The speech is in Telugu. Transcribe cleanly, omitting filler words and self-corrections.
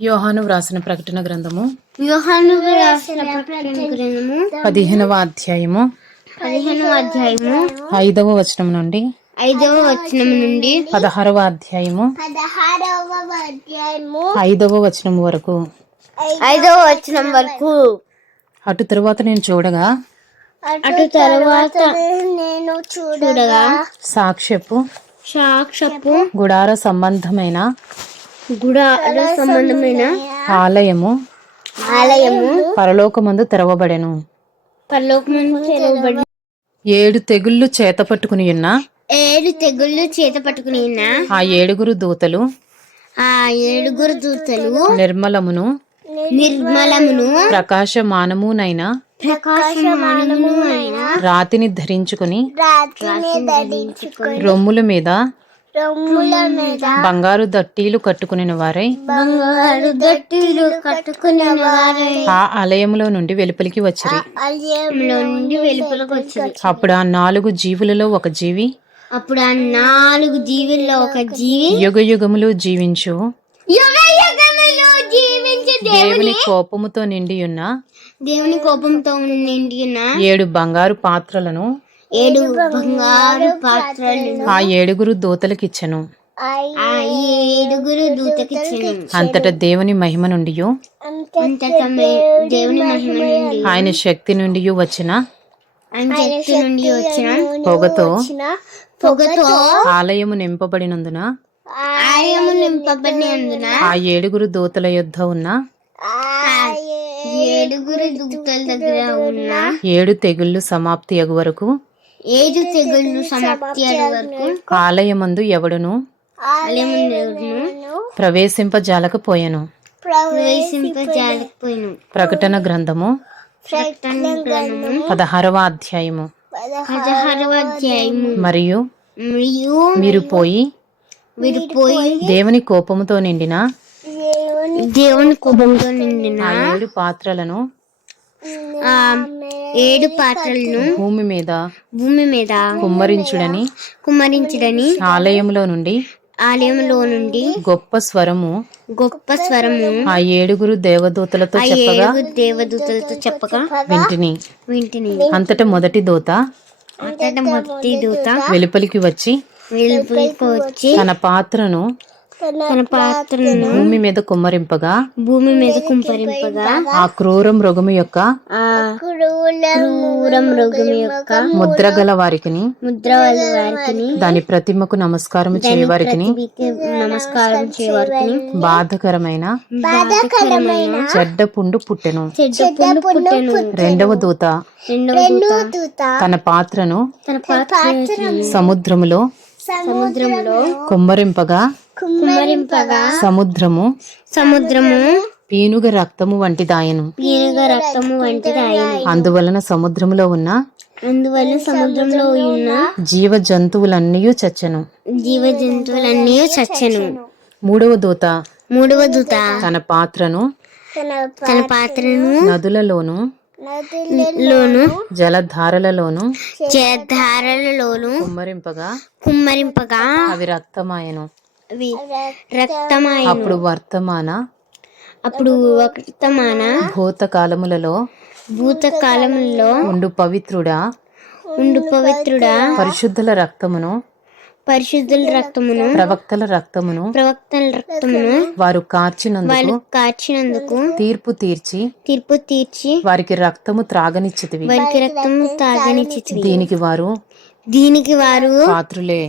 యోహాను వ్రాసిన ప్రకటన గ్రంథము 15వ అధ్యాయము 5వ వచనం నుండి 16వ అధ్యాయము 5వ వచనం వరకు. అటు తరువాత నేను చూడగా సాక్ష్యపు గుడార సంబంధమైన ఆలయము పరలోకమందు తెరవబడెను. 7 తెగుళ్ళు చేత పట్టుకుని ఉన్న ఆ 7 దూతలు నిర్మలమును ప్రకాశమానమునైన రాతిని ధరించుకుని రొమ్ముల మీద బంగారు దట్టీలు కట్టుకుని వారై ఆ ఆలయంలో నుండి వెలుపలికి వచ్చిరి. అప్పుడు ఆ 4 జీవులలో ఒక జీవి యుగయుగములు జీవించు దేవుని కోపముతో నిండి ఉన్న 7 బంగారు పాత్రలను ఆ 7 దూతలకిచ్చెను. అంతటా దేవుని మహిమ నుండి ఆయన శక్తి నుండి వచ్చిన పొగతో ఆలయము నింపబడినందున ఆ 7 దూతల యొద్ద ఉన్న 7 తెగుళ్ళు సమాప్తి అగు వరకు ఆలయమందు ఎవడును ప్రవేశింపజాలకపోయెను. ప్రకటన గ్రంథము 16వ అధ్యాయము. మరియు మీరు పోయి దేవుని కోపముతో నిండిన 7 పాత్రలను భూమి మీద కుమ్మరించుడని ఆలయంలో నుండి గొప్ప స్వరము ఆ 7 దేవదూతలతో చెప్పగా వింటిని. అంతటా మొదటి దూత వెలుపలికి వచ్చి తన పాత్రను భూమి మీద కుమ్మరింపగా ఆ క్రూర మృగము యొక్క ముద్రగల వారికి దాని ప్రతిమకు నమస్కారం చేయవారికి బాధకరమైన చెడ్డ పుండు పుట్టెను. రెండవ దూత తన పాత్రను సముద్రములో కుమ్మరింపగా సముద్రము పీనుగ రక్తము వంటిదాయను. అందువలన సముద్రములో ఉన్న జీవ జంతువులన్నీ చచ్చెను. మూడవ దూత తన పాత్రను నదులలోను జలధారలలోను కుమ్మరింపగా అవి రక్తమాయను. అప్పుడు వర్తమాన భూతకాలములలో ఉండు పవిత్రుడా పరిశుద్ధుల రక్తమును ప్రవక్తల రక్తమును వారు కార్చినందుకు తీర్పు తీర్చి వారికి రక్తము త్రాగనిచ్చితివి. దీనికి వారు పాత్రులే.